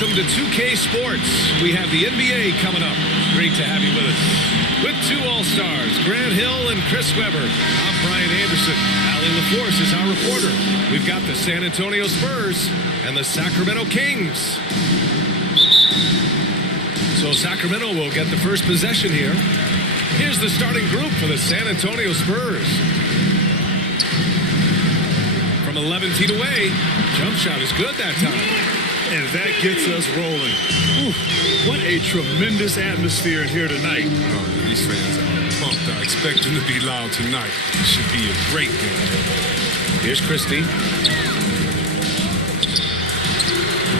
welcome to 2K Sports. We have the NBA coming up. Great to have you with us. With two All-Stars, Grant Hill and Chris Webber. I'm Brian Anderson. Allie LaForce is our reporter. We've got the San Antonio Spurs and the Sacramento Kings. So Sacramento will get the first possession here. Here's the starting group for the San Antonio Spurs. From 11 feet away, jump shot is good that time. And that gets us rolling. Ooh, what a tremendous atmosphere in here tonight. Oh, these fans are pumped. I expect them to be loud tonight. It should be a great game. Here's Christie.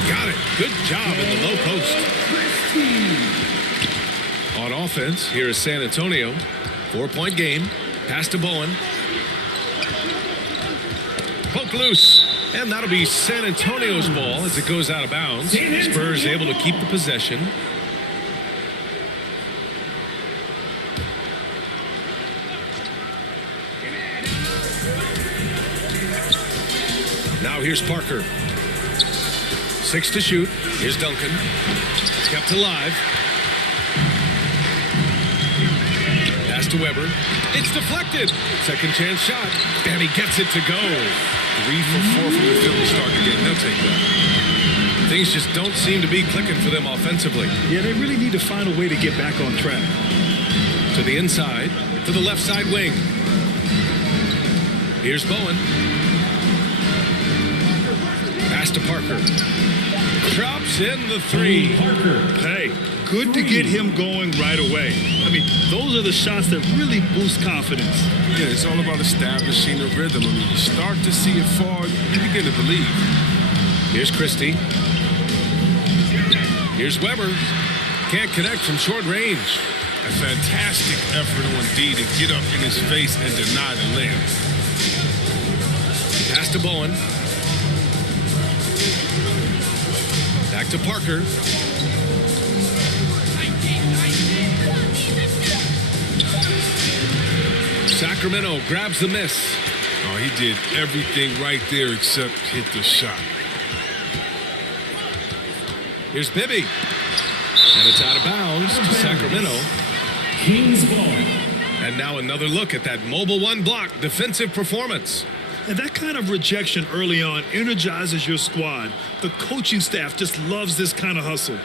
Got it. Good job in the low post. On offense, here is San Antonio. 4-point game. Pass to Bowen. Poke loose. And that'll be San Antonio's ball as it goes out of bounds. Spurs able to keep the possession. Now here's Parker. 6 to shoot. Here's Duncan. Kept alive. Pass to Webber. It's deflected. Second chance shot. And he gets it to go. 3 for 4 from the Philly start again. They'll take that. Things just don't seem to be clicking for them offensively. Yeah, they really need to find a way to get back on track. To the inside, to the left side wing. Here's Bowen. Pass to Parker. Drops in the 3. Parker. Hey, good to get him going right away. I mean, those are the shots that really boost confidence. Yeah, it's all about establishing a rhythm. I mean, you start to see it fall, you begin to believe. Here's Christie. Here's Webber. Can't connect from short range. A fantastic effort on D to get up in his face and deny the layup. Pass to Bowen. Back to Parker. Sacramento grabs the miss. Oh, he did everything right there except hit the shot. Here's Bibby. And it's out of bounds to Sacramento. Kings ball. And now another look at that mobile one block defensive performance. And that kind of rejection early on energizes your squad. The coaching staff just loves this kind of hustle.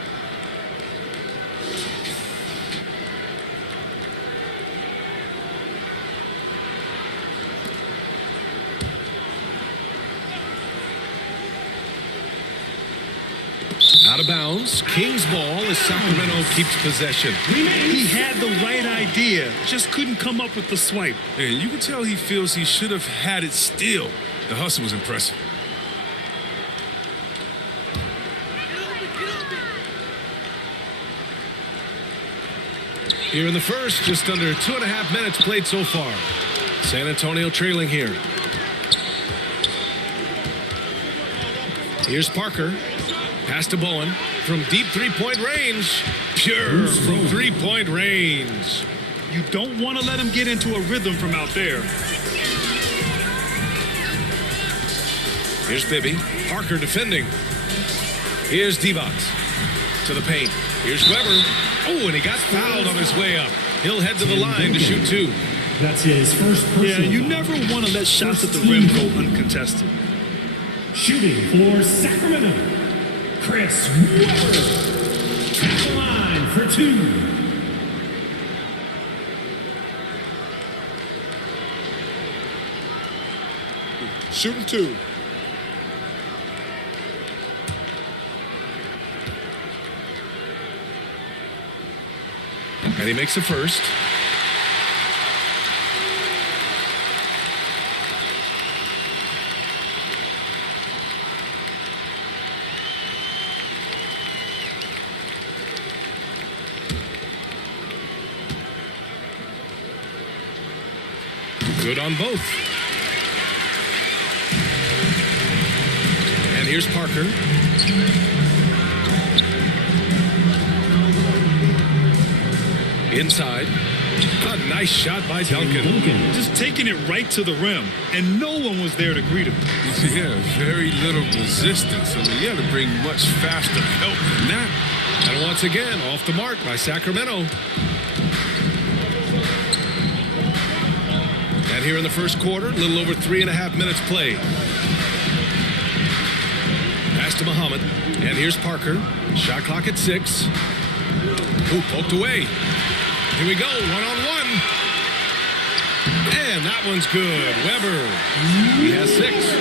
Out of bounds. Kings ball as Sacramento keeps possession. He had the right idea, just couldn't come up with the swipe. And you can tell he feels he should have had it still. The hustle was impressive. Here in the first, just under 2.5 minutes played so far. San Antonio trailing here. Here's Parker. Pass to Bowen from deep three-point range. Pure from three-point range. You don't want to let him get into a rhythm from out there. Here's Bibby. Parker defending. Here's Divac to the paint. Here's Webber. Oh, and he got fouled on his way up. He'll head to the line to shoot 2. That's his first personal. Yeah, you never want to let shots at the rim go uncontested. Shooting for Sacramento, Chris Webber. At the line for 2. Shooting 2. And he makes the first. Good on both. And here's Parker. Inside. A nice shot by Duncan. Just taking it right to the rim, and no one was there to greet him. Yeah, very little resistance. I mean, you had to bring much faster help than that. And once again, off the mark by Sacramento. And here in the first quarter, a little over 3.5 minutes played. Pass to Muhammad. And here's Parker. Shot clock at 6. Ooh, poked away. Here we go, one-on-one. And that one's good. Weber, he has 6.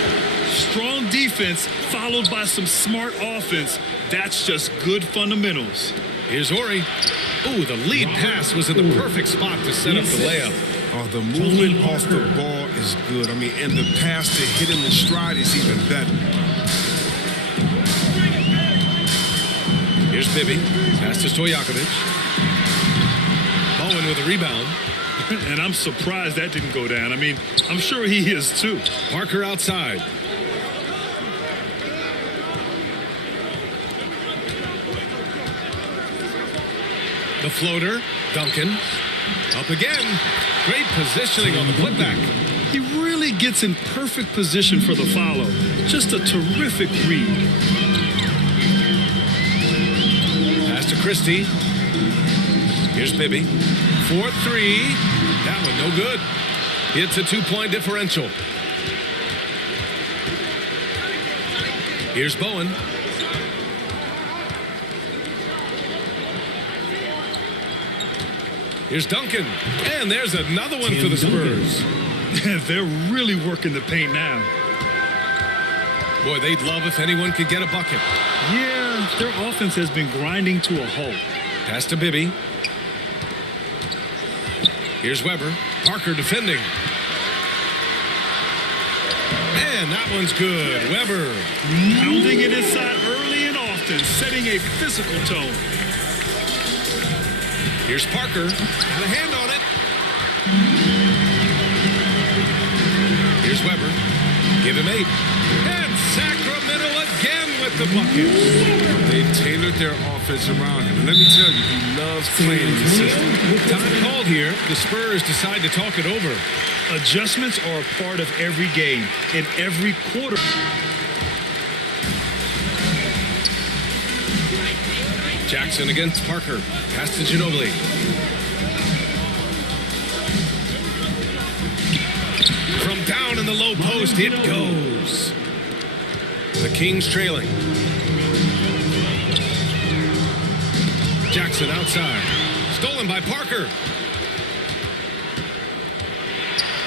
Strong defense followed by some smart offense. That's just good fundamentals. Here's Ori. Ooh, the lead pass was in the perfect spot to set up the layup. Oh, the movement off the ball is good. I mean, and the pass to hit him in stride is even better. Here's Bibby. Pass to Stojakovic. Bowen with a rebound. And I'm surprised that didn't go down. I mean, I'm sure he is too. Parker outside. The floater. Duncan. Up again. Great positioning on the putback. He really gets in perfect position for the follow. Just a terrific read. Pass to Christie. Here's Bibby. 4-3. That one no good. It's a 2-point differential. Here's Bowen. Here's Duncan. And there's another one for the Spurs. They're really working the paint now. Boy, they'd love if anyone could get a bucket. Yeah, their offense has been grinding to a halt. Pass to Bibby. Here's Weber. Parker defending. And that one's good. Weber. Pounding it inside early and often, setting a physical tone. Here's Parker. Got a hand on it. Here's Weber. Give him 8. And Sacramento again with the buckets. They tailored their offense around him. And let me tell you, he loves playing in the system. Time called here. The Spurs decide to talk it over. Adjustments are a part of every game, in every quarter. Jackson against Parker. Pass to Ginobili. From down in the low post, it goes. The Kings trailing. Jackson outside. Stolen by Parker.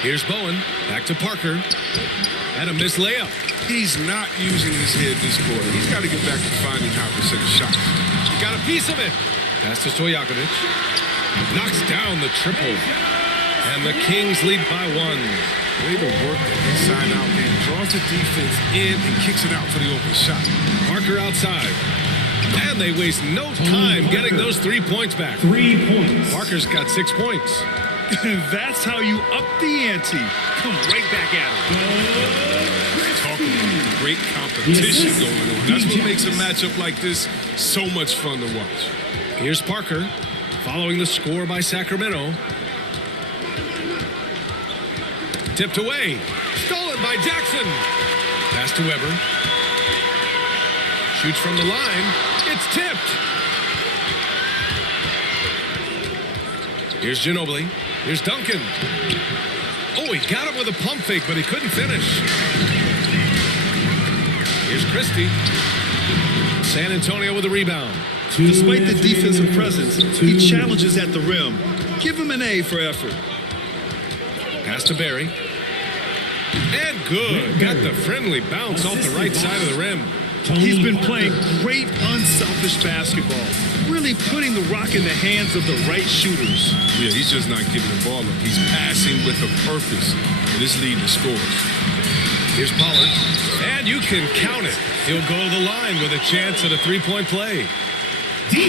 Here's Bowen. Back to Parker. And a missed layup. He's not using his head this quarter. He's got to get back to finding how to set a shot. Got a piece of it. Pass to Stojakovic. Knocks down the triple. And the Kings lead by 1. Way to work the inside-out game. Draws the defense in and kicks it out for the open shot. Parker outside. And they waste no time getting those 3 points back. 3 points. Parker's got 6 points. That's how you up the ante. Come right back at it. Talk about great competition going on. That's what makes a matchup like this so much fun to watch. Here's Parker following the score by Sacramento. Tipped away. Stolen by Jackson. Pass to Weber. Shoots from the line. It's tipped. Here's Ginobili. Here's Duncan. Oh, he got him with a pump fake, but he couldn't finish. Here's Christie. San Antonio with a rebound. Despite the defensive presence, he challenges at the rim. Give him an A for effort. Pass to Barry. And good. Got the friendly bounce off the right side of the rim. He's been playing great, unselfish basketball. Really putting the rock in the hands of the right shooters. Yeah, he's just not giving the ball up. He's passing with a purpose. And this lead to scores. Here's Pollard. And you can count it. He'll go to the line with a chance at a 3-point play.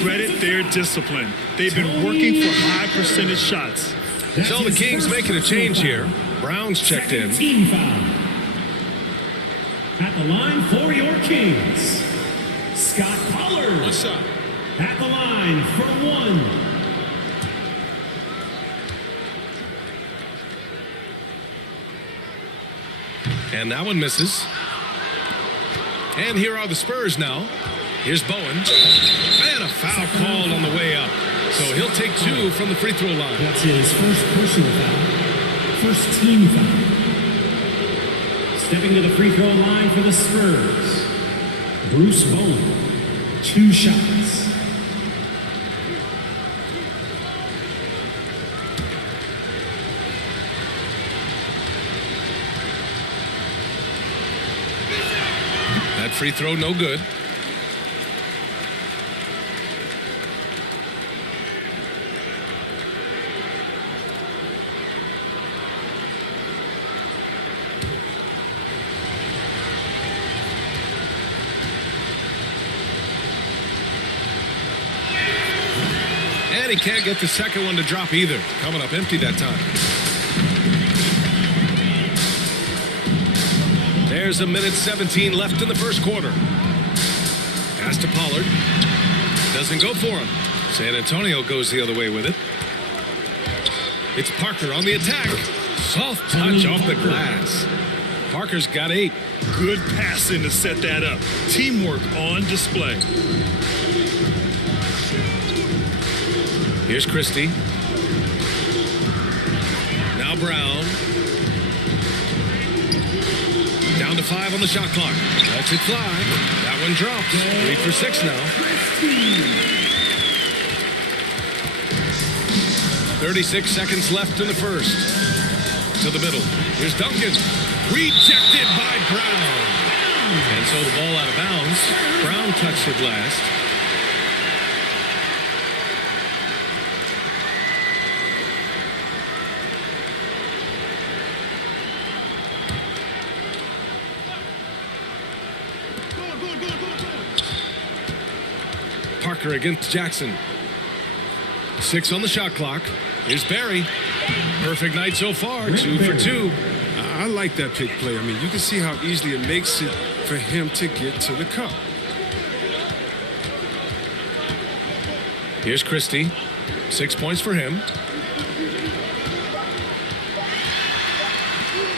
Credit their discipline. They've been working for high percentage shots. So the Kings making a change here. Brown's checked in. Team foul. At the line for your Kings, Scott Pollard. What's up? At the line for 1. And that one misses. And here are the Spurs now. Here's Bowen. And a foul called on the way up. So he'll take 2 from the free throw line. That's his first personal foul. First team foul. Stepping to the free throw line for the Spurs, Bruce Bowen. 2 shots. That free throw, no good. And he can't get the second one to drop either. Coming up empty that time. There's 1:17 left in the first quarter. Pass to Pollard. Doesn't go for him. San Antonio goes the other way with it. It's Parker on the attack. Soft touch off the glass. Parker's got 8. Good passing to set that up. Teamwork on display. Here's Christie. Now Brown. Down to 5 on the shot clock. Lets it fly. That one drops. 3 for 6 now. 36 seconds left in the first. To the middle. Here's Duncan. Rejected by Brown. And so the ball out of bounds. Brown touched it last. Parker against Jackson. 6 on the shot clock. Here's Barry. Perfect night so far. 2 for 2. I like that pick play. I mean, you can see how easily it makes it for him to get to the cup. Here's Christie. 6 points for him.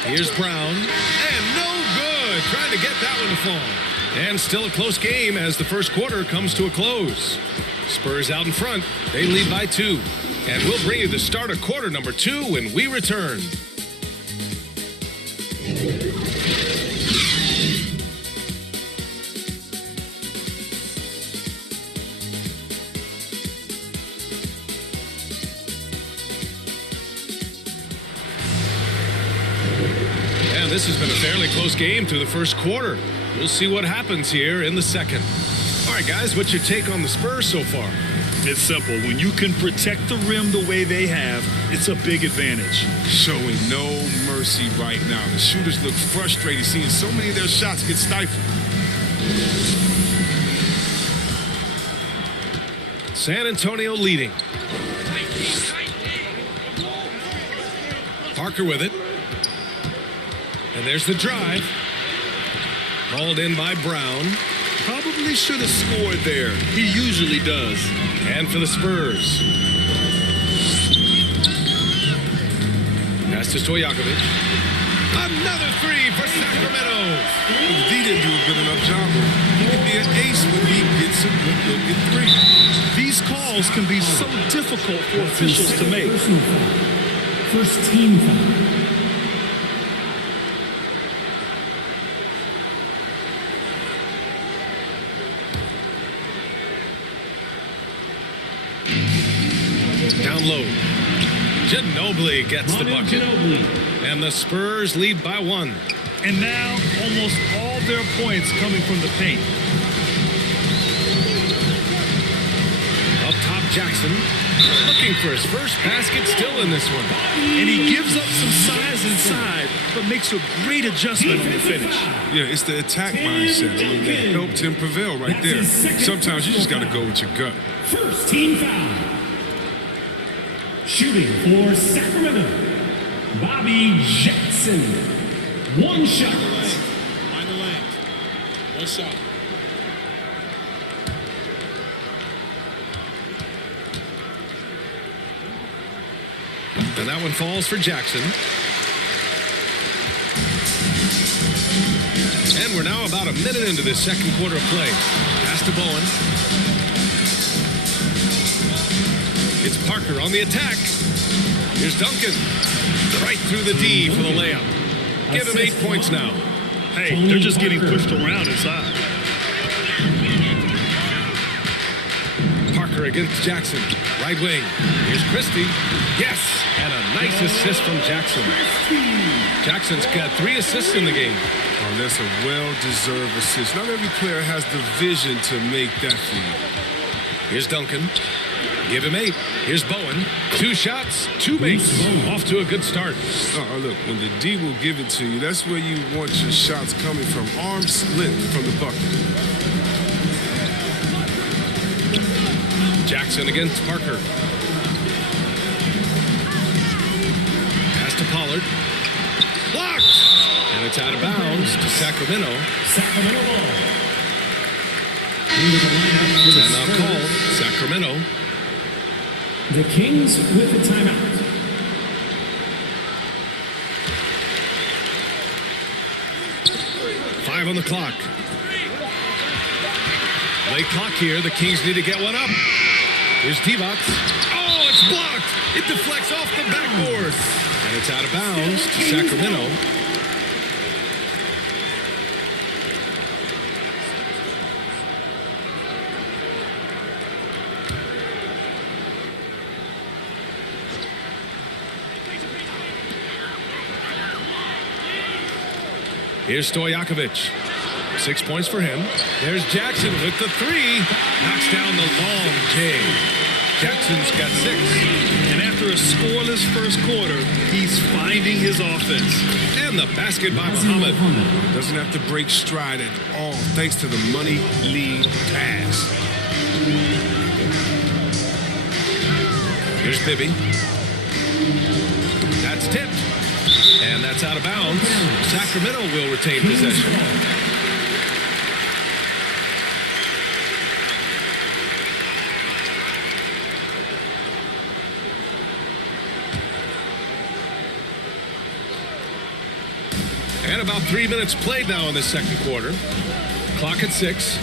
Here's Brown. And no good. Trying to get that one to fall. And still a close game as the first quarter comes to a close. Spurs out in front. They lead by 2. And we'll bring you the start of quarter number 2 when we return. And this has been a fairly close game through the first quarter. We'll see what happens here in the second. All right, guys, what's your take on the Spurs so far? It's simple. When you can protect the rim the way they have, it's a big advantage. Showing no mercy right now. The shooters look frustrated seeing so many of their shots get stifled. San Antonio leading. Parker with it. And there's the drive. Hauled in by Brown. Probably should have scored there. He usually does. And for the Spurs. Pass to Stojakovic. Another 3 for Sacramento. D didn't do a good enough job. He could be an ace when he gets a good look at 3. These calls can be so difficult for officials to make. Personal foul. First team foul. Down low. Ginobili gets the bucket. And the Spurs lead by 1. And now almost all their points coming from the paint. Up top, Jackson. Looking for his first basket, still in this one. And he gives up some size inside, but makes a great adjustment on the finish. Yeah, it's the attack mindset. I mean, that helped him prevail right there. Sometimes you just got to go with your gut. First team foul. Shooting for Sacramento, Bobby Jackson. 1 shot. Find the lane. 1 shot. And that one falls for Jackson. we're now about a minute into this second quarter of play. Pass to Bowen. It's Parker on the attack. Here's Duncan. Right through the D for the layup. Give him 8 points now. Hey, they're just getting pushed around inside. Parker against Jackson. Right wing. Here's Christie. Yes! And a nice assist from Jackson. Jackson's got 3 assists in the game. Oh, that's a well-deserved assist. Not every player has the vision to make that feed. Here's Duncan. Give him 8. Here's Bowen. 2 shots, 2 makes. Off to a good start. Oh, look, when the D will give it to you, that's where you want your shots coming from. Arm's length from the bucket. Jackson against Parker. Pass to Pollard. Blocked! And it's out of bounds to Sacramento. Sacramento ball. Into the lineup for the Timeout Spurs. called. Sacramento. The Kings with the timeout. Five on the clock. Late clock here. The Kings need to get one up. Here's Divac. Oh, it's blocked. It deflects off the backboard. And it's out of bounds to Sacramento. Here's Stojakovic. 6 points for him. There's Jackson with the 3. Knocks down the long J. Jackson's got 6. And after a scoreless first quarter, he's finding his offense. And the basket by Muhammad. Doesn't have to break stride at all, thanks to the money lead pass. Here's Bibby. That's tipped. And that's out of bounds. Sacramento will retain possession. And about 3 minutes played now in the second quarter. Clock at 6.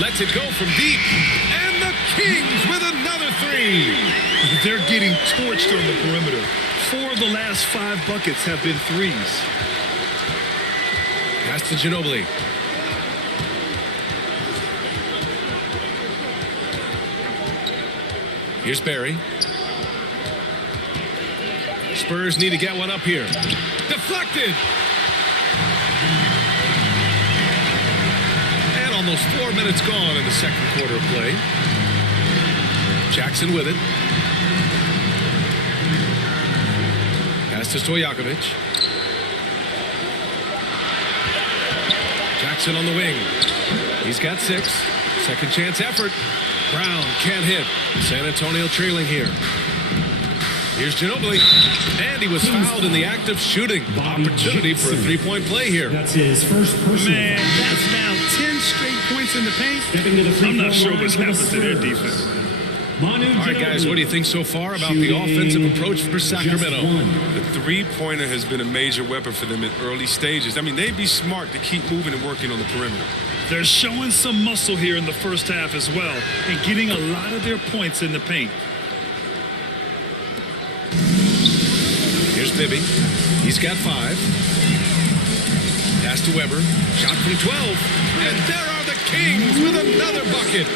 Lets it go from deep. And the Kings with another 3. They're getting torched on the perimeter. 4 of the last 5 buckets have been threes. Pass to Ginobili. Here's Barry. Spurs need to get one up here. Deflected. And almost 4 minutes gone in the second quarter of play. Jackson with it. Pass to Stojakovic. Jackson on the wing. He's got 6. Second chance effort. Brown can't hit. San Antonio trailing here. Here's Ginobili. And he was fouled in the act of shooting. Opportunity for a 3-point play here. That's his first personal. Man, that's now 10 straight points in the paint. Stepping to the free I'm not throw sure line what's for the happened to their Spurs. defense. All right, guys, what do you think so far about the offensive approach for Sacramento? The three-pointer has been a major weapon for them in early stages. I mean, they'd be smart to keep moving and working on the perimeter. They're showing some muscle here in the first half as well and getting a lot of their points in the paint. Here's Bibby. He's got 5. Pass to Weber. Shot from 12. And there are the Kings with another bucket.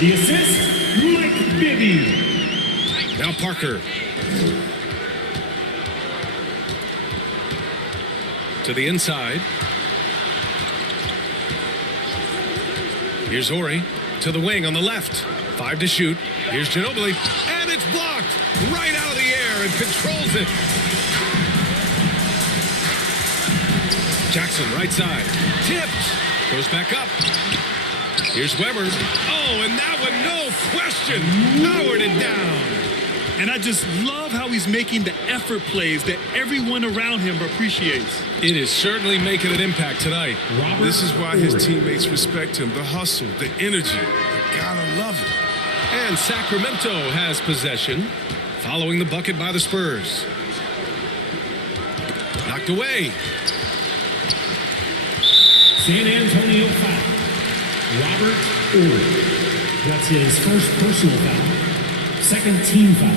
The assist, Mike Bibby. Now Parker. To the inside. Here's Ori. To the wing on the left. 5 to shoot. Here's Ginobili. And it's blocked. Right out of the air and controls it. Jackson, right side. Tipped. Goes back up. Here's Weber. Oh, and that one, no question. Powered it down. And I just love how he's making the effort plays that everyone around him appreciates. It is certainly making an impact tonight. This is why his teammates respect him. The hustle, the energy. You gotta love it. And Sacramento has possession, following the bucket by the Spurs. Knocked knocked away. San Antonio foul. Robert Ory. That's his first personal foul. Second team foul.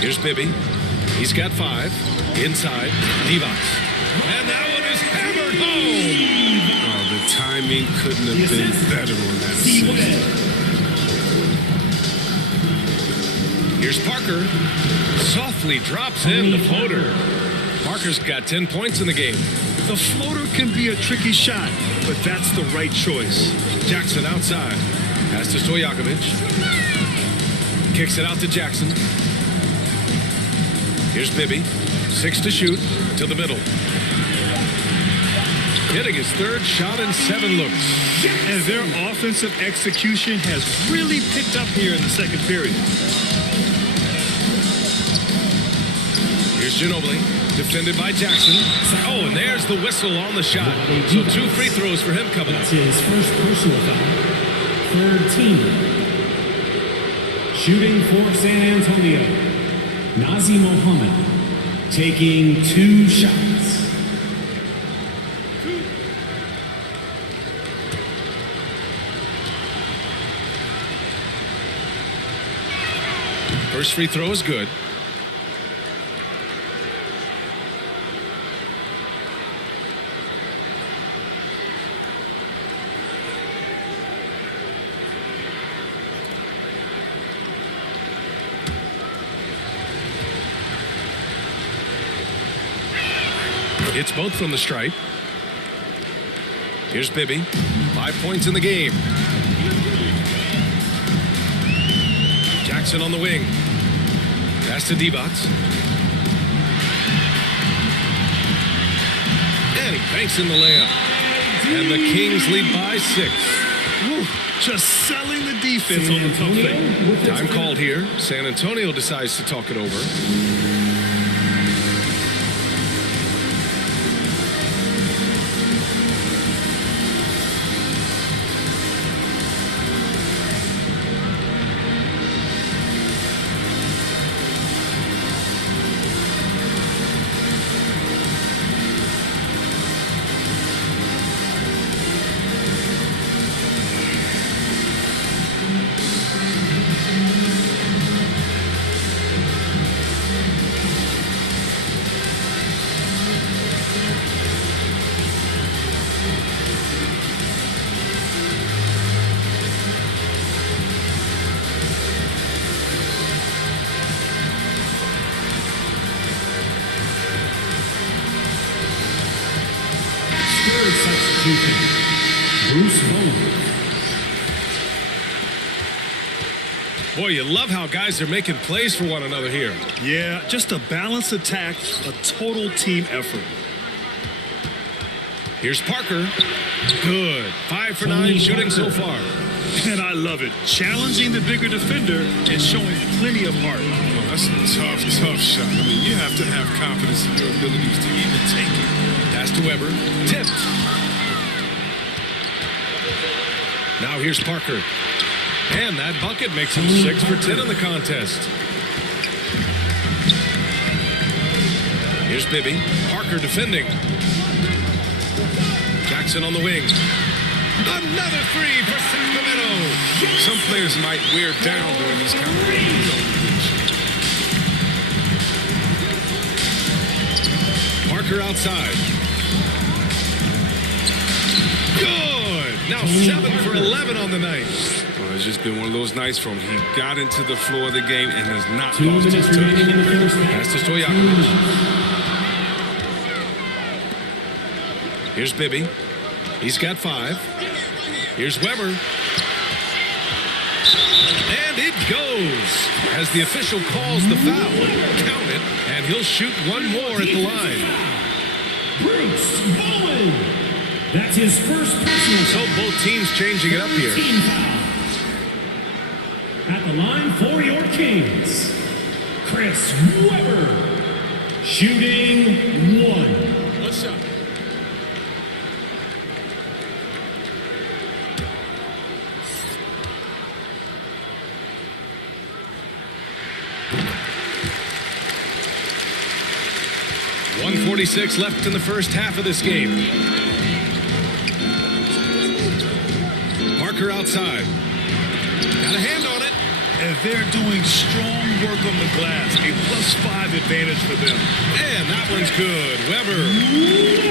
Here's Bibby. He's got 5. Inside. Divac. And that one is hammered home. Oh, the timing couldn't have been better on that assist. Here's Parker. Softly drops in the floater. Parker's got 10 points in the game. The floater can be a tricky shot, but that's the right choice. Jackson outside. Pass to Stojakovic. Kicks it out to Jackson. Here's Bibby. 6 to shoot. To the middle. Hitting his 3rd shot in 7 looks. And their offensive execution has really picked up here in the second period. Here's Ginobili. Defended by Jackson. Oh, and there's the whistle on the shot. So 2 free throws for him coming up. That's his first personal foul. 3rd team. Shooting for San Antonio. Nazi Mohammed taking 2 shots. First free throw is good. It's both from the stripe. Here's Bibby. 5 points in the game. Jackson on the wing. Pass to Divac. And he banks in the layup. And the Kings lead by 6. Woo, just selling the defense on the tough thing. Time called here. San Antonio decides to talk it over. Substitution. Bruce Bowen. Boy, you love how guys are making plays for one another here. Yeah, just a balanced attack, a total team effort. Here's Parker. Good. 5 for 9 shooting so far. And I love it. Challenging the bigger defender and showing plenty of heart. Oh, that's a tough shot. I mean, you have to have confidence in your abilities to even take it. Pass to Weber. Tipped. Now here's Parker. And that bucket makes him 6 for 10 in the contest. Here's Bibby. Parker defending. Jackson on the wing. Another 3 for Sacramento. Some players might wear down during these kind of games. Parker outside. Good. Now 7 for 11 on the night. Well, it's just been one of those nights from he got into the floor of the game and has not 2 lost his minutes remaining touch. in the first half. Pass to Stojakovic. Here's Bibby. He's got 5. Here's Weber. And it goes. As the official calls the foul, count it, and he'll shoot one more at the line. Bruce Bowen. That's his first personal. So both teams changing it up here. Team foul. At the line for your Kings, Chris Weber. Shooting 1. What's up? 1:46 left in the first half of this game. Parker outside. Got a hand on it. And they're doing strong work on the glass. A +5 advantage for them. And that one's good. Weber,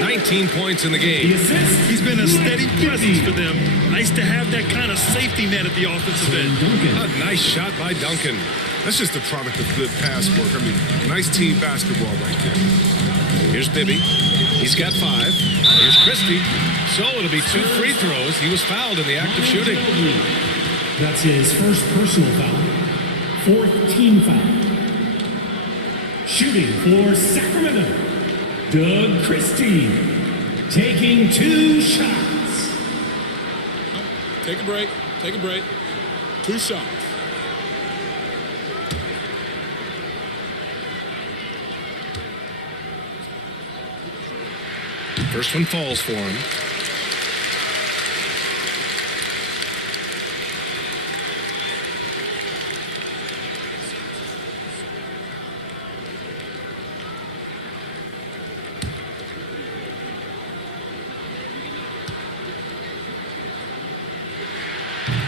19 points in the The game. assist. He's been a steady presence for them. Nice to have that kind of safety net at the offensive end. Duncan. A nice shot by Duncan. That's just a product of good pass work. I mean, nice team basketball right there. Here's Bibby. He's got 5. Here's Christie. So it'll be 2 free throws. He was fouled in the act of shooting. That's his first personal foul. 4th team foul. Shooting for Sacramento, Doug Christie. Taking 2 shots. Take a break. Take a break. 2 shots. First one falls for him.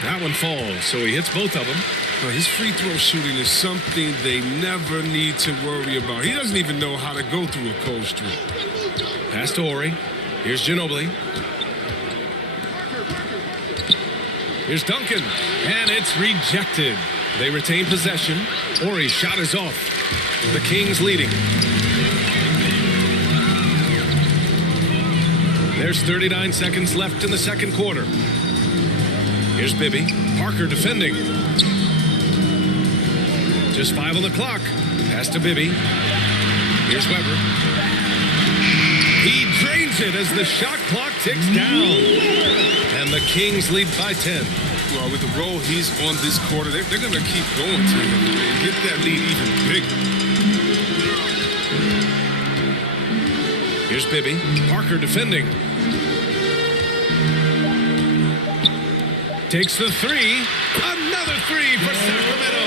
That one falls, so he hits both of them. Well, his free throw shooting is something they never need to worry about. He doesn't even know how to go through a cold streak. Pass to Ori. Here's Ginobili. Here's Duncan. And it's rejected. They retain possession. Ori's shot is off. The Kings leading. There's 39 seconds left in the second quarter. Here's Bibby. Parker defending. Just 5 on the clock. Pass to Bibby. Here's Weber. He drains it as the shot clock ticks down. And the Kings lead by 10. Well, with the role he's on this quarter, they're going to keep going to him and get that lead even bigger. Here's Bibby. Parker defending. Takes the 3. Another 3 for Sacramento.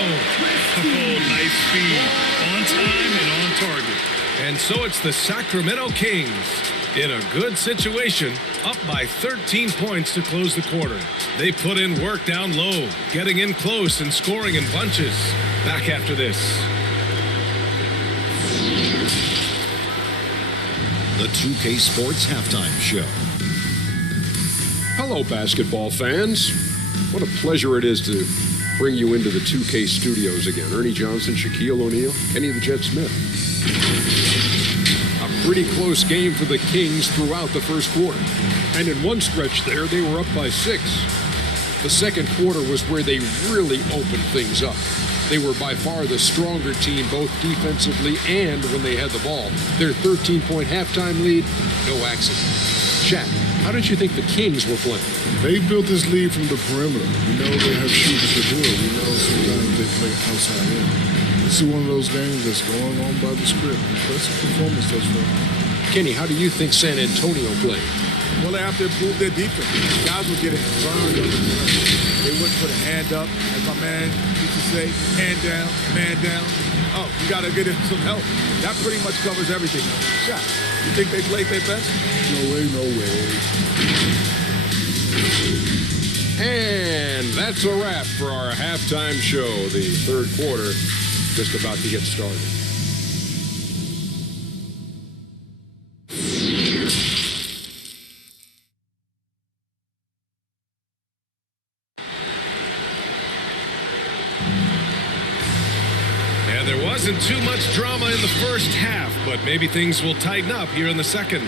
Oh, nice speed. On time and on target. And so it's the Sacramento Kings in a good situation, up by 13 points to close the quarter. They put in work down low, getting in close and scoring in bunches. Back after this. The 2K Sports Halftime Show. Hello, basketball fans. What a pleasure it is to bring you into the 2K studios again. Ernie Johnson, Shaquille O'Neal, Kenny the Jet Smith. A pretty close game for the Kings throughout the first quarter. And in one stretch there, they were up by 6. The second quarter was where they really opened things up. They were by far the stronger team, both defensively and when they had the ball. Their 13-point halftime lead, no accident. Shaq, how did you think the Kings were playing? They built this lead from the perimeter. We know they have shooters to do it. We know sometimes they play outside in. This is one of those games that's going on by the script. Impressive performance thus far. Kenny, how do you think San Antonio played? Well, they have to improve their defense. Guys were getting burned. They wouldn't put a hand up. As my man used to say, hand down, man down. Oh, you got to get him some help. That pretty much covers everything. Shot. You think they played their best? No way, no way. And that's a wrap for our halftime show. The third quarter just about to get started. And there wasn't too much drama in the first half, but maybe things will tighten up here in the second.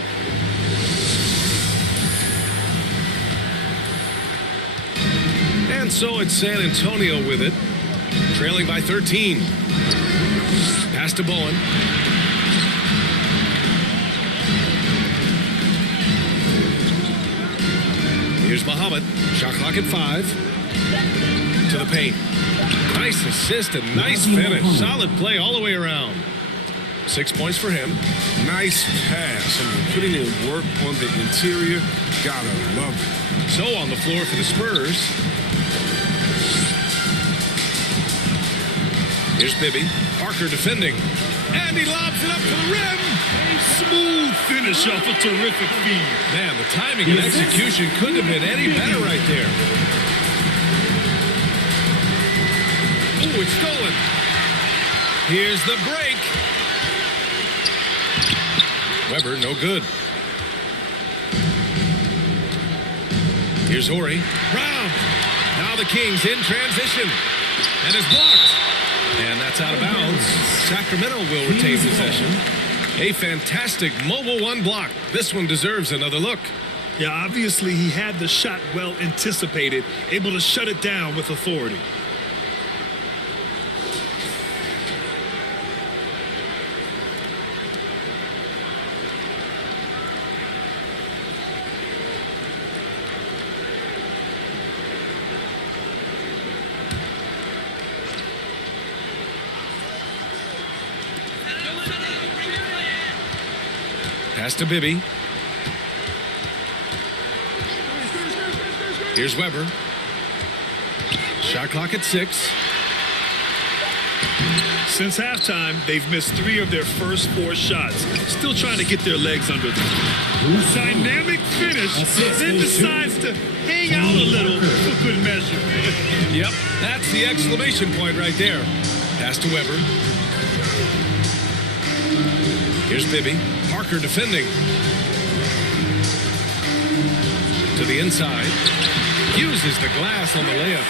And so it's San Antonio with it, trailing by 13. Pass to Bowen. Here's Muhammad. Shot clock at 5. To the paint. Nice assist and nice finish. Solid play all the way around. 6 points for him. Nice pass. I mean, putting in work on the interior. Gotta love it. So on the floor for the Spurs. Here's Bibby. Parker defending. And he lobs it up to the rim. Smooth finish off a terrific feed. Man, the timing and execution couldn't have been any better right there. Ooh, it's stolen. Here's the break. Weber, no good. Here's Horry. Brown. Now the Kings in transition. And it's blocked. And that's out of bounds. Sacramento will retain possession. A fantastic mobile one block. This one deserves another look. Yeah, obviously he had the shot well anticipated, able to shut it down with authority. Pass to Bibby. Here's Weber. Shot clock at 6. Since halftime, they've missed 3 of their first 4 shots. Still trying to get their legs under them. Dynamic finish, then decides to hang out a little for good measure. Yep, that's the exclamation point right there. Pass to Weber. Here's Bibby. Parker defending. To the inside. Uses the glass on the layup.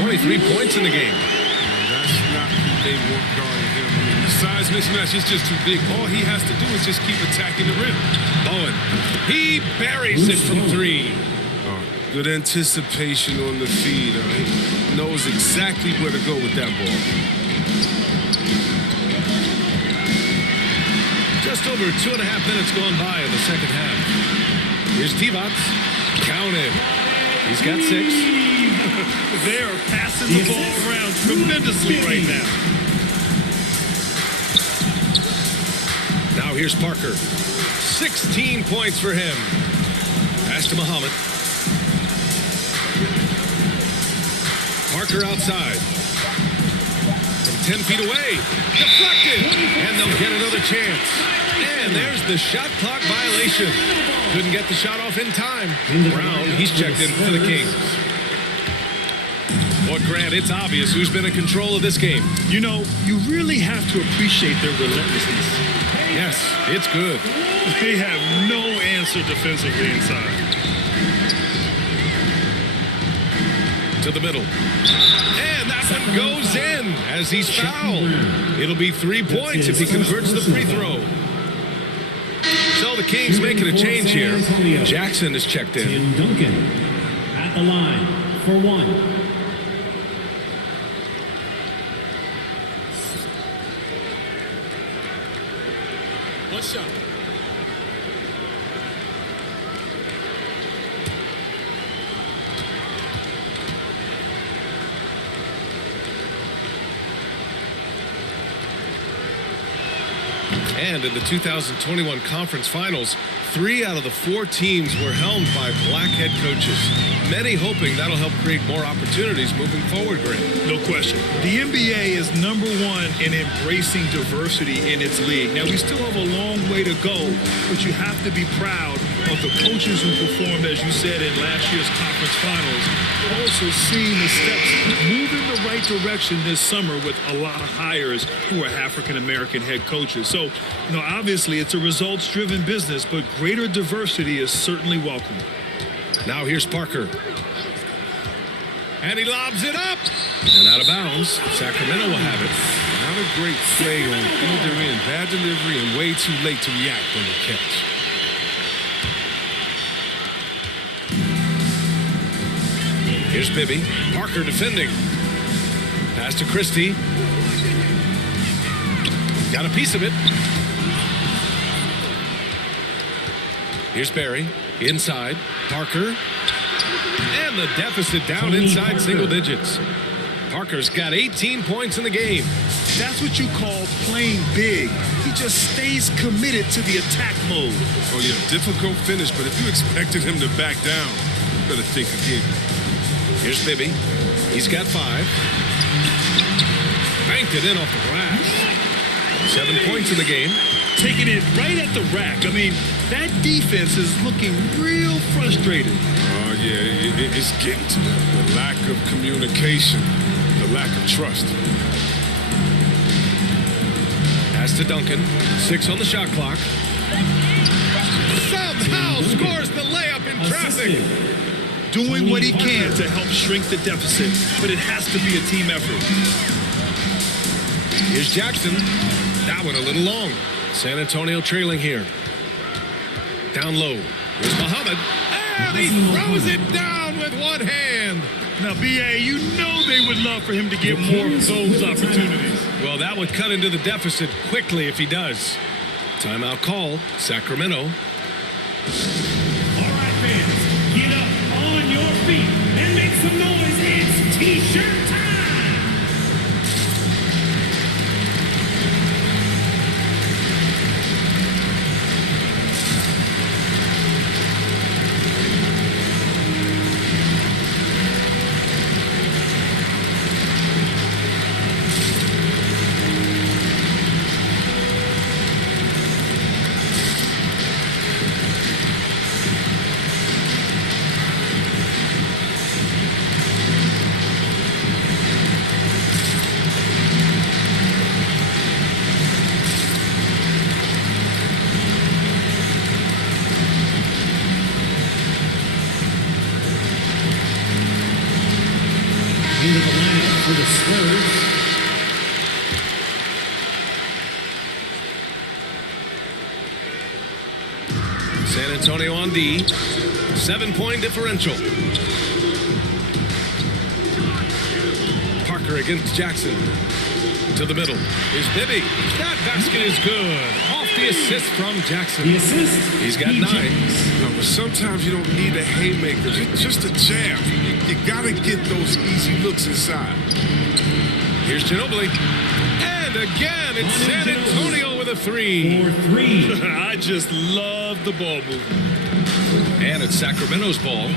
23 points in the game. That's not who they want guarding him. I mean, the size mismatch is just too big. All he has to do is just keep attacking the rim. Bowen. He buries it from 3. Oh, good anticipation on the feed. He knows exactly where to go with that ball. Just over 2.5 minutes gone by in the second half. Here's Divac. Counted. He's got 6. They are passing the ball around tremendously right now. Now here's Parker. 16 points for him. Pass to Muhammad. Parker outside. From 10 feet away. Deflected. And they'll get another chance. And there's the shot clock violation. Couldn't get the shot off in time. Brown, he's checked in for the Kings. Boy, Grant, it's obvious who's been in control of this game. You know, you really have to appreciate their relentlessness. Yes, it's good. They have no answer defensively inside. To the middle. And that one goes in as he's fouled. It'll be 3 points if he converts the free throw. So the Kings making a change here. Jackson is checked in. Tim Duncan at the line for 1. One shot. And in the 2021 conference finals, 3 out of the 4 teams were helmed by black head coaches. Many hoping that'll help create more opportunities moving forward, Grant. No question. The NBA is number 1 in embracing diversity in its league. Now, we still have a long way to go, but you have to be proud of the coaches who performed, as you said, in last year's conference finals. Also seeing the steps move in the right direction this summer with a lot of hires who are African-American head coaches. So, you know, obviously it's a results-driven business, but greater diversity is certainly welcome. Now here's Parker. And he lobs it up. And out of bounds. Sacramento will have it. Not a great play on either end. Bad delivery and way too late to react on the catch. Here's Bibby. Parker defending. Pass to Christie. Got a piece of it. Here's Barry. Inside. Parker. And the deficit down inside single digits. Parker's got 18 points in the game. That's what you call playing big. He just stays committed to the attack mode. Oh, yeah, difficult finish, but if you expected him to back down, you better think again. Here's Bibby. He's got 5. Banked it in off the glass. 7 points in the game. Taking it right at the rack. I mean, that defense is looking real frustrated. Oh, yeah, it's getting to them. The lack of communication, the lack of trust. Pass to Duncan. 6 on the shot clock. Somehow scores the layup in traffic. Doing what he can to help shrink the deficit, but it has to be a team effort. Here's Jackson. That one a little long. San Antonio trailing here. Down low. Here's Muhammad. And he throws it down with one hand. Now, B.A., you know they would love for him to get more of those opportunities. Well, that would cut into the deficit quickly if he does. Timeout call, Sacramento. All right, fans, get up on your feet and make some noise. It's T-shirt time. Into the lineup for the SPURS. San Antonio on D. 7-point differential. Parker against Jackson. To the middle. Here's Bibby. That basket is good. Off the assist from Jackson. The assist. He's got 9. No, but sometimes you don't need a haymaker. Just a jab. You got to get those easy looks inside. Here's Ginobili. And again, it's San Antonio with a 3. For 3. I just love the ball movement. And it's Sacramento's ball.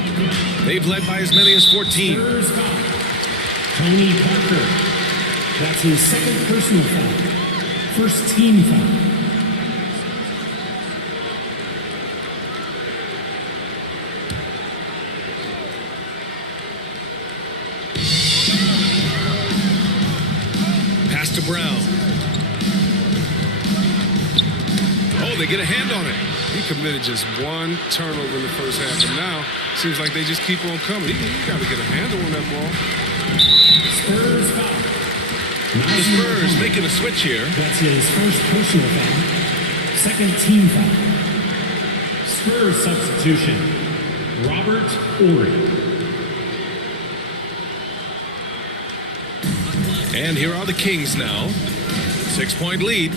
They've led by as many as 14. SPURS foul. Tony Parker. That's his second personal foul. First team foul. Pass to Brown. Oh, they get a hand on it. He committed just 1 turnover in the first half, and now seems like they just keep on coming. You got to get a handle on that ball. SPURS foul. The Spurs making a switch here. That's his first personal foul. Second team foul. SPURS substitution. Robert Ory. And here are the Kings now. 6-point lead.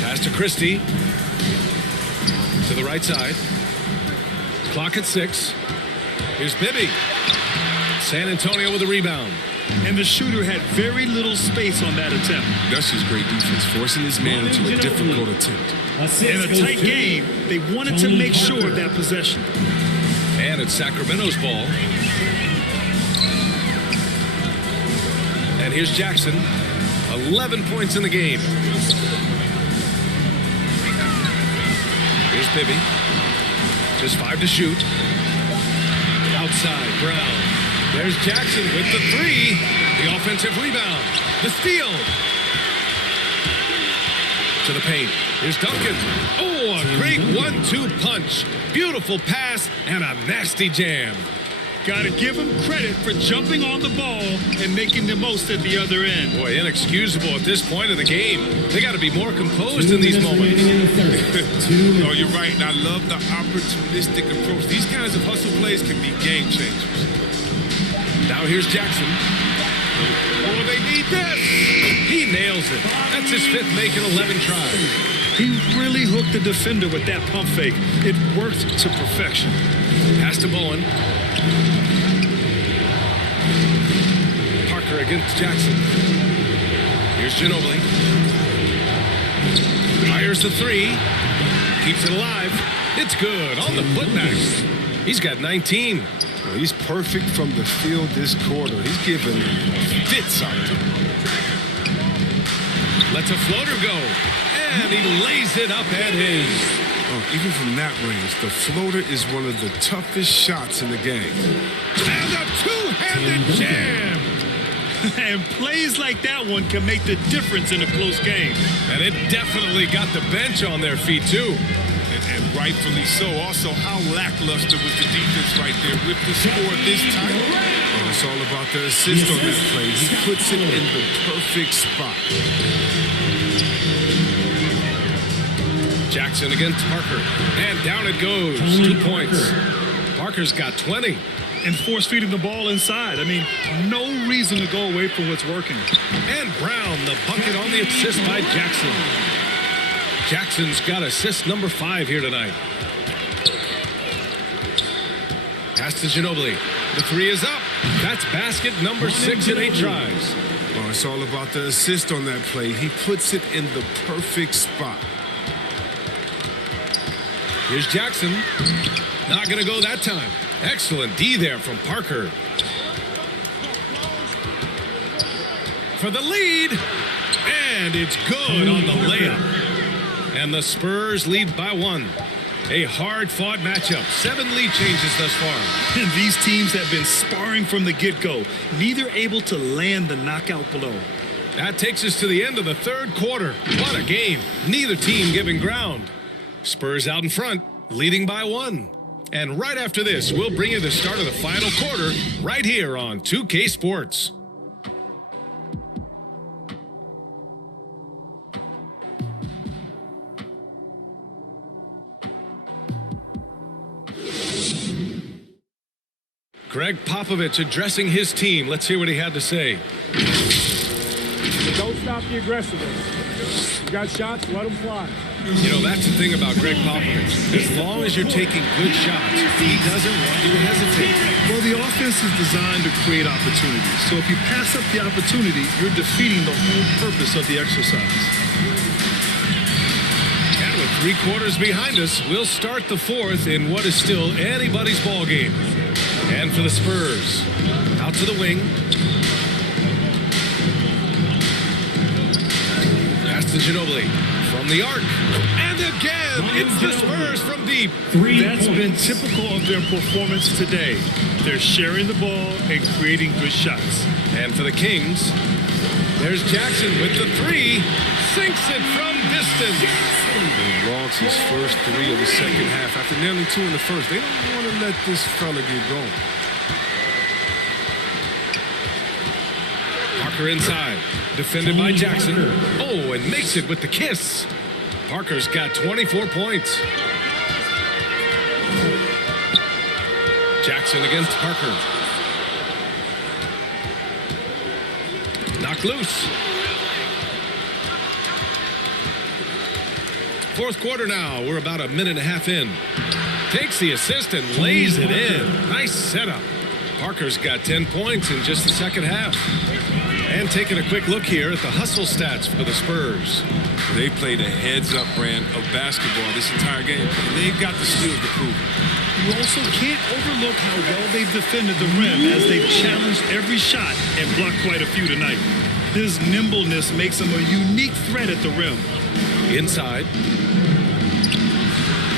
Pass to Christie. To the right side. Clock at 6. Here's Bibby. San Antonio with a rebound. And the shooter had very little space on that attempt. That's just great defense, forcing his man into a difficult attempt. In a tight game, they wanted to make sure of that possession. And it's Sacramento's ball. And here's Jackson. 11 points in the game. Here's Bibby. Just 5 to shoot. Outside, Brown. There's Jackson with the 3. The offensive rebound. The steal. To the paint. Here's Duncan. Oh, a great 1-2 punch. Beautiful pass and a nasty jam. Got to give him credit for jumping on the ball and making the most at the other end. Boy, inexcusable at this point of the game. They got to be more composed in these moments. No, you're right, and I love the opportunistic approach. These kinds of hustle plays can be game changers. Now here's Jackson. Oh, they need this. He nails it. That's his 5th make in 11 tries. He really hooked the defender with that pump fake. It worked to perfection. Pass to Bowen. Parker against Jackson. Here's Ginobili. Fires the 3. Keeps it alive. It's good on the putbacks. He's got 19. Well, he's perfect from the field this quarter. He's giving fits out there. Lets a floater go. And he lays it up and in. Oh, even from that range, the floater is one of the toughest shots in the game. And a two-handed jam. And plays like that one can make the difference in a close game. And it definitely got the bench on their feet, too. And rightfully so. Also, how lackluster was the defense right there with the score this time? Oh, it's all about the assist on that play. He puts it in the perfect spot. Jackson against Parker. And down it goes. 2 points. Parker's got 20. And force feeding the ball inside. I mean, no reason to go away from what's working. And Brown, the bucket on the assist by Jackson. Jackson's got assist number 5 here tonight. Pass to Ginobili. The 3 is up. That's basket number 6 in 8 tries. Oh, it's all about the assist on that play. He puts it in the perfect spot. Here's Jackson. Not going to go that time. Excellent D there from Parker. For the lead. And it's good on the layup. And the Spurs lead by 1. A hard-fought matchup. 7 lead changes thus far. And these teams have been sparring from the get-go. Neither able to land the knockout blow. That takes us to the end of the 3rd quarter. What a game. Neither team giving ground. Spurs out in front, leading by 1. And right after this, we'll bring you the start of the final quarter right here on 2K Sports. Greg Popovich addressing his team. Let's hear what he had to say. Don't stop the aggressiveness. You got shots, let them fly. You know, that's the thing about Greg Popovich. As long as you're taking good shots, he doesn't want you to hesitate. Well, the offense is designed to create opportunities. So if you pass up the opportunity, you're defeating the whole purpose of the exercise. And with 3 quarters behind us, we'll start the 4th in what is still anybody's ball game. And for the Spurs, out to the wing. Pass to Ginobili from the arc. And again, it's the Spurs from deep. That's been typical of their performance today. They're sharing the ball and creating good shots. And for the Kings, there's Jackson with the 3. Sinks it from distance. He logs his first 3 of the second half after nearly 2 in the first. They don't want to let this fella get going. Parker inside, defended by Jackson. Oh, and makes it with the kiss. Parker's got 24 points. Jackson against Parker. Knocked loose. 4th quarter now. We're about a minute and a half in. Takes the assist and lays it in. Nice setup. Parker's got 10 points in just the second half. And taking a quick look here at the hustle stats for the Spurs. They played a heads-up brand of basketball this entire game. And they've got the skills to prove it. You also can't overlook how well they've defended the rim as they've challenged every shot and blocked quite a few tonight. His nimbleness makes him a unique threat at the rim. Inside.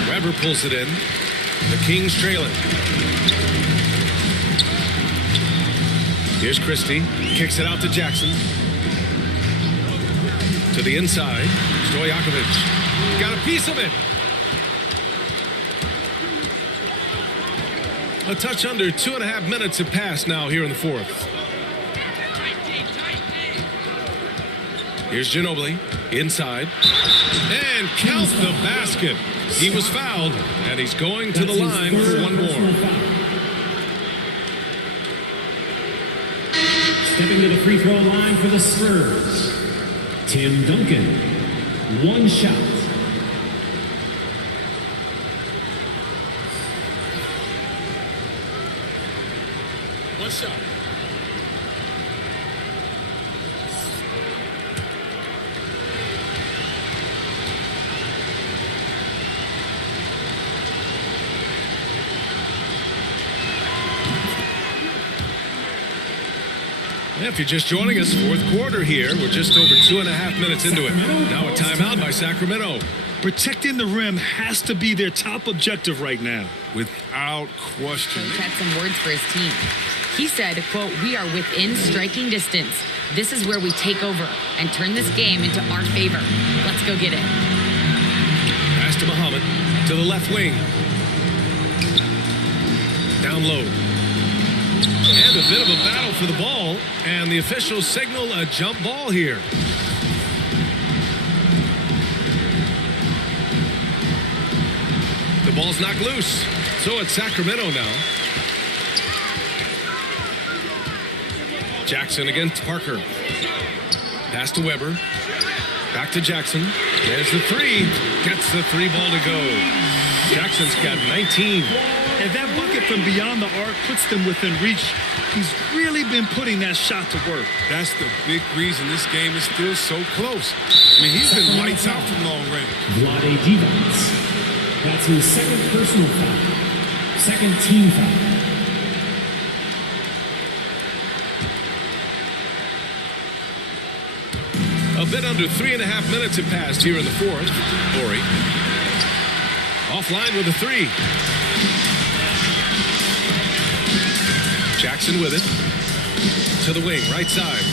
Weber pulls it in. The Kings trailing. Here's Christie. Kicks it out to Jackson. To the inside. Stojakovic. Got a piece of it. A touch under 2.5 minutes have passed now here in the 4th. Here's Ginobili. Inside. And count the basket. He was fouled, and he's going to the line for 1 more. Stepping to the free throw line for the Spurs, Tim Duncan. 1 shot. One shot. If you're just joining us, fourth quarter here. We're just over 2.5 minutes into it. Now a timeout by Sacramento. Protecting the rim has to be their top objective right now. Without question. Coach had some words for his team. He said, quote, "We are within striking distance. This is where we take over and turn this game into our favor. Let's go get it." Pass to Muhammad to the left wing. Down low. And a bit of a battle for the ball. And the officials signal a jump ball here. The ball's knocked loose. So it's Sacramento now. Jackson against Parker. Pass to Weber. Back to Jackson. There's the three. Gets the three ball to go. Jackson's got 19. And that bucket from beyond the arc puts them within reach. He's really been putting that shot to work. That's the big reason this game is still so close. I mean, he's been lights out from long range. Vlade Divac. That's his second personal foul. Second team foul. A bit under 3.5 minutes have passed here in the fourth. Horry. Offline with a three. Jackson with it. To the wing, right side.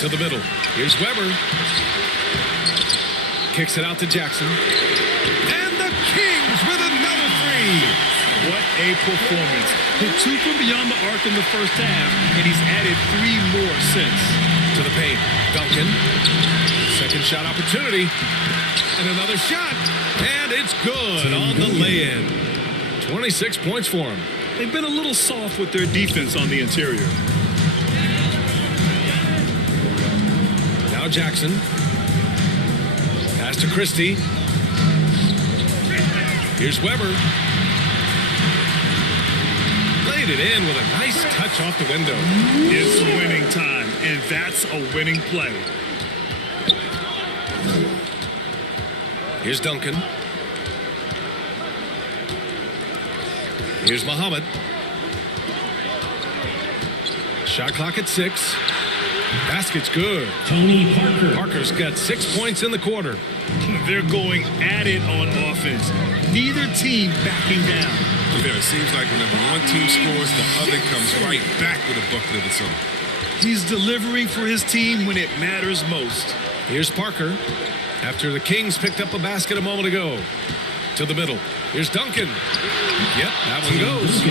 To the middle. Here's Weber. Kicks it out to Jackson. And the Kings with another three. What a performance. Hit two from beyond the arc in the first half, and he's added three more since. To the paint. Duncan. Second shot opportunity. And another shot. And it's good on the lay-in. 26 points for him. They've been a little soft with their defense on the interior. Now Jackson. Pass to Christie. Here's Weber. Laid it in with a nice touch off the window. It's winning time, and that's a winning play. Here's Duncan. Here's Muhammad. Shot clock at 6. Basket's good. Tony Parker. Parker's got 6 points in the quarter. They're going at it on offense. Neither team backing down. It seems like whenever one team scores, the other comes right back with a bucket of its own. He's delivering for his team when it matters most. Here's Parker. After the Kings picked up a basket a moment ago. To the middle. Here's Duncan. Yep, that one goes.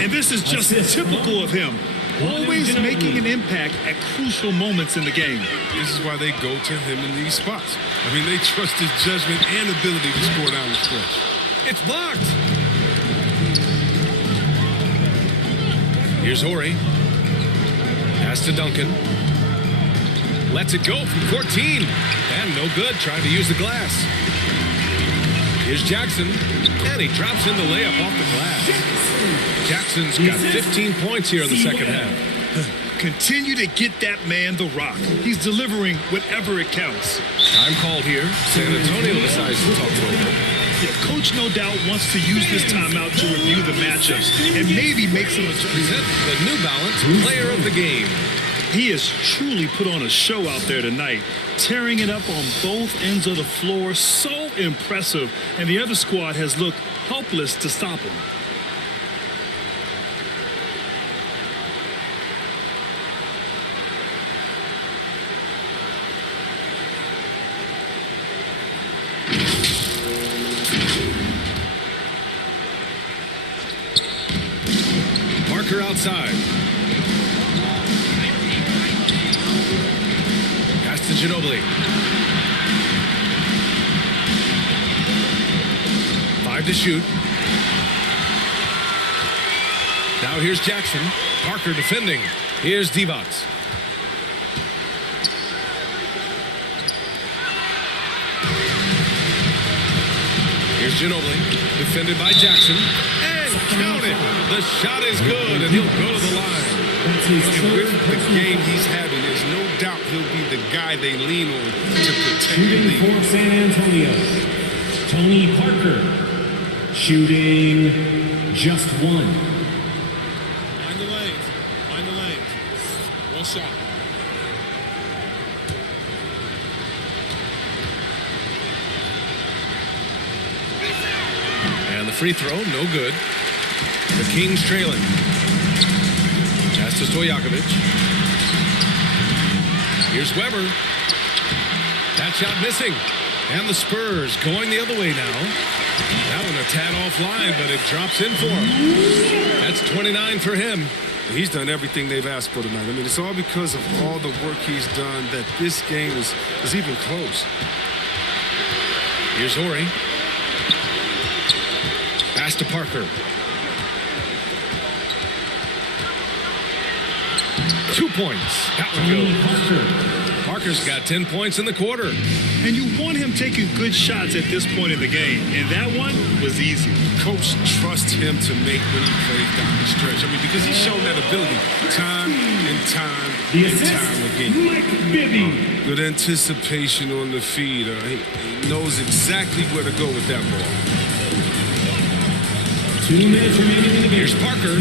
And this is just typical of him. Always making an impact at crucial moments in the game. This is why they go to him in these spots. I mean, they trust his judgment and ability to score down the stretch. It's blocked. Here's Horry. Pass to Duncan. Lets it go from 14. And no good, trying to use the glass. Here's Jackson. And he drops in the layup off the glass. Jackson's got 15 points here in the second half. Continue to get that man the rock. He's delivering whatever it counts. Time called here. San Antonio decides to talk over. Yeah, coach no doubt wants to use this timeout to review the matchups and maybe make some adjustments. Present the New Balance Player of the Game. He has truly put on a show out there tonight, tearing it up on both ends of the floor. So impressive, and the other squad has looked helpless to stop him. Parker outside. Pass to Ginobili. 5 to shoot. Now here's Jackson. Parker defending. Here's Divac. Here's Ginobili. Defended by Jackson. And count it. The shot is good, and he'll go to the line. And with the game he's having, there's no doubt he'll be the guy they lean on to protect the Shooting lead. for San Antonio, Tony Parker. Shooting just one. Find the lanes. Find the lanes. One shot. And the free throw, no good. The Kings trailing. Pass to Stojakovic. Here's Weber. That shot missing. And the Spurs going the other way now. That one a tad offline, but it drops in for him. That's 29 for him. He's done everything they've asked for tonight. I mean, it's all because of all the work he's done that this game is even close. Here's Horry. Pass to Parker. 2 points. That one goes. Parker's got 10 points in the quarter. And you want him taking good shots at this point in the game. And that one was easy. Coach trusts him to make when he plays down the stretch. I mean, because he's shown that ability time and time and time again. Good anticipation on the feed. He knows exactly where to go with that ball. 2 minutes remaining in the game. Here's Parker.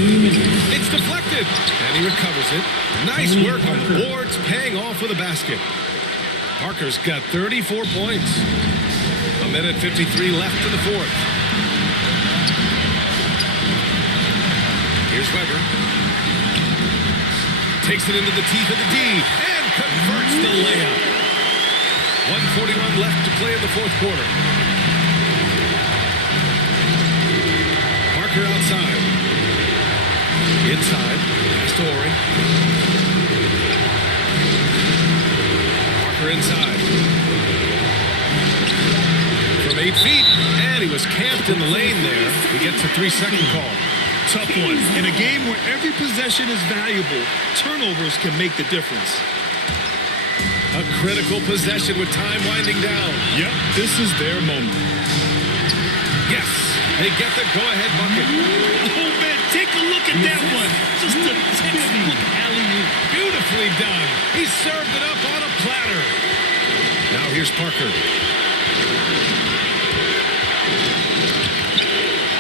It's deflected. And he recovers it. Nice work on the boards, paying off with a basket. Parker's got 34 points. 1:53 left in the fourth. Here's Weber. Takes it into the teeth of the D and converts the layup. 1:41 left to play in the fourth quarter. Parker outside. Inside. Pass to Horry. Parker inside. From 8 feet. And he was camped in the lane there. He gets a 3-second call. Tough one. In a game where every possession is valuable, turnovers can make the difference. A critical possession with time winding down. Yep, this is their moment. Yes, they get the go-ahead bucket. Oh, man, take a look at that one. Just a textbook alley-oop. Beautifully done. He served it up on a platter. Now here's Parker.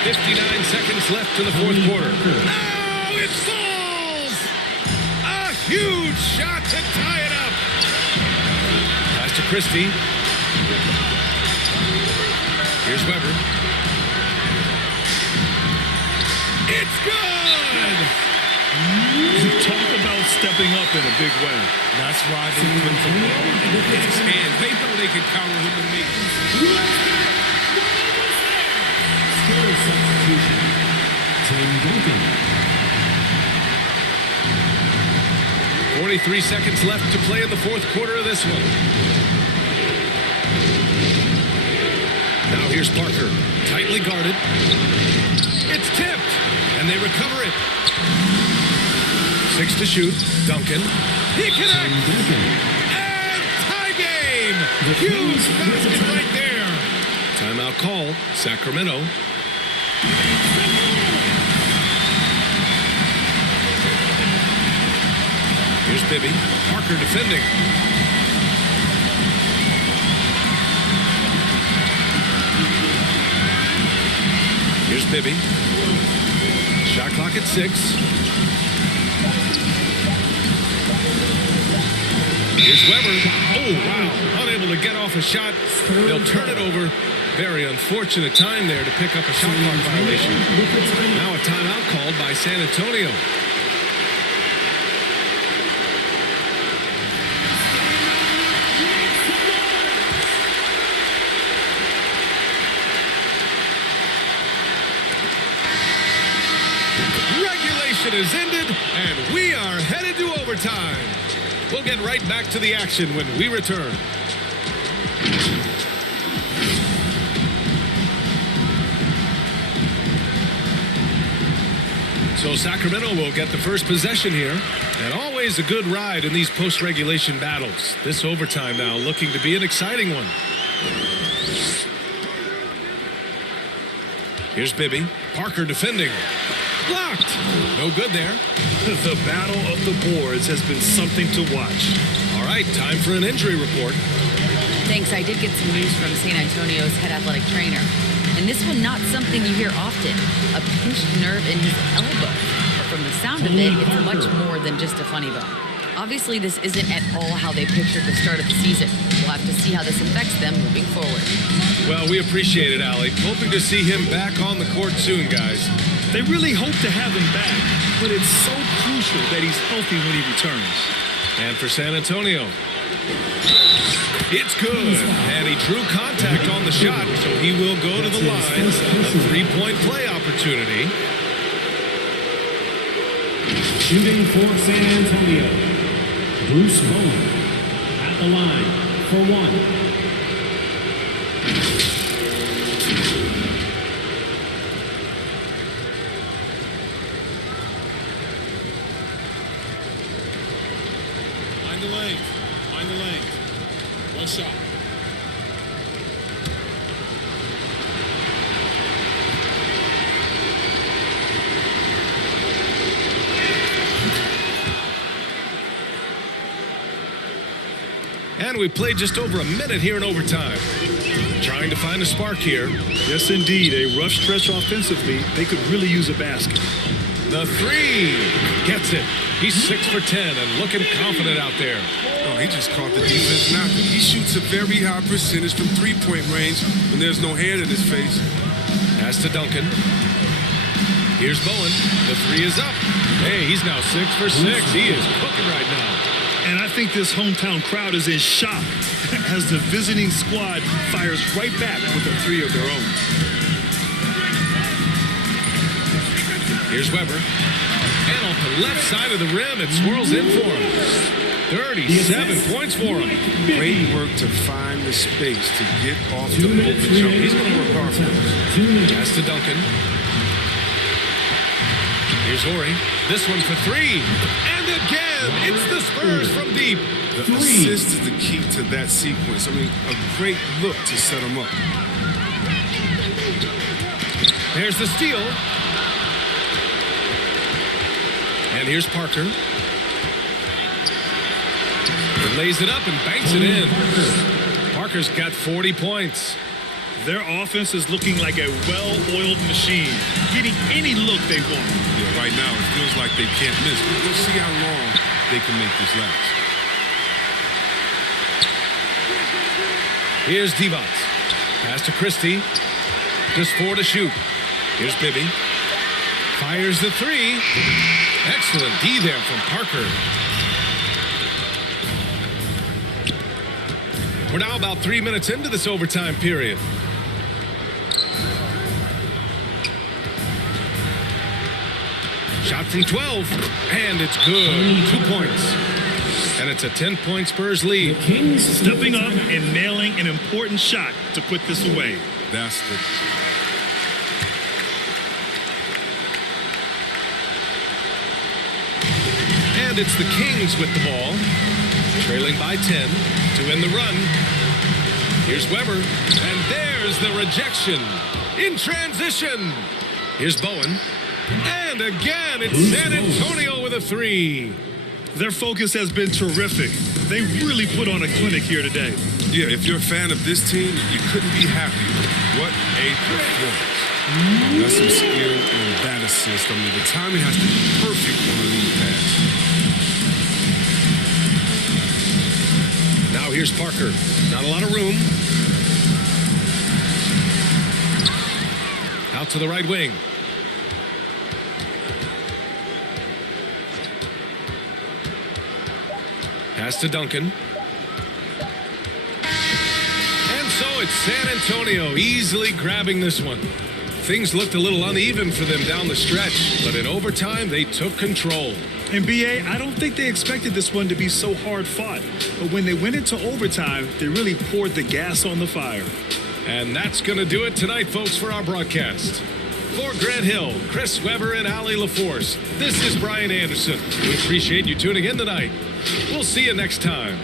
59 seconds left in the fourth quarter. Oh, it falls! A huge shot to tie it up. Pass to Christie. Here's Weber. It's good! Talk about stepping up in a big way. That's why they put the ball in his hands. They know they can count on him to make it. Substitution. Tim Duncan. 43 seconds left to play in the fourth quarter of this one. Now here's Parker. Tightly guarded. It's tipped. And they recover it. 6 to shoot. Duncan. He connects. And tie game. Huge basket right there. Timeout call. Sacramento. Here's Bibby. Parker defending. Here's Bibby. Shot clock at 6. Here's Weber. Oh, wow. Unable to get off a shot. They'll turn it over. Very unfortunate time there to pick up a shot clock violation. Now a timeout called by San Antonio. Regulation is ended, and we are headed to overtime. We'll get right back to the action when we return. So Sacramento will get the first possession here. And always a good ride in these post-regulation battles. This overtime now looking to be an exciting one. Here's Bibby. Parker defending. Blocked. No good there. The battle of the boards has been something to watch. All right, time for an injury report. Thanks. I did get some news from San Antonio's head athletic trainer. And this one, not something you hear often. A pinched nerve in his elbow. But from the sound of it, it's much more than just a funny bone. Obviously, this isn't at all how they pictured the start of the season. We'll have to see how this affects them moving forward. Well, we appreciate it, Allie. Hoping to see him back on the court soon, guys. They really hope to have him back, but it's so crucial that he's healthy when he returns. And for San Antonio, it's good. And he drew contact on the shot, so he will go to the line. A three-point play opportunity. Shooting for San Antonio, Bruce Bowen at the line for one. Mind the lane. Mind the lane. One shot. And we played just over a minute here in overtime. Trying to find a spark here. Yes, indeed. A rough stretch offensively. They could really use a basket. The three. Gets it. He's 6 for 10 and looking confident out there. Oh, he just caught the defense knocking. He shoots a very high percentage from three-point range when there's no hand in his face. Pass to Duncan. Here's Bowen. The three is up. Hey, he's now 6 for 6. He is cooking right now. And I think this hometown crowd is in shock as the visiting squad fires right back with a three of their own. Here's Weber. And off the left side of the rim, it swirls in for him. 37 points for him. Great work to find the space to get off the open jump. He's going to work hard for us. Pass to Duncan. Here's Horry. This one for three. And again, it's the Spurs from deep. The assist is the key to that sequence. I mean, a great look to set him up. There's the steal. And here's Parker. He lays it up and banks it in. Parker's got 40 points. Their offense is looking like a well-oiled machine, getting any look they want. Yeah, right now it feels like they can't miss. We'll see how long they can make this last. Here's Divac. Pass to Christie. Just 4 to shoot. Here's Bibby. Fires the three. Excellent D there from Parker. We're now about 3 minutes into this overtime period. Shot from 12, and it's good. 2 points. And it's a 10-point Spurs lead. Stepping up and nailing an important shot to put this away. That's the... And it's the Kings with the ball. Trailing by 10 to win the run. Here's Weber. And there's the rejection. In transition. Here's Bowen. And again, it's San Antonio with a three. Their focus has been terrific. They really put on a clinic here today. Yeah, if you're a fan of this team, you couldn't be happier. What a performance. That's some skill on that assist. I mean, the timing has to be perfect on a lead pass. Now here's Parker. Not a lot of room. Out to the right wing. Pass to Duncan. And so it's San Antonio easily grabbing this one. Things looked a little uneven for them down the stretch, but in overtime, they took control. And BA, I don't think they expected this one to be so hard fought. But when they went into overtime, they really poured the gas on the fire. And that's going to do it tonight, folks, for our broadcast. For Grant Hill, Chris Weber, and Allie LaForce, this is Brian Anderson. We appreciate you tuning in tonight. We'll see you next time.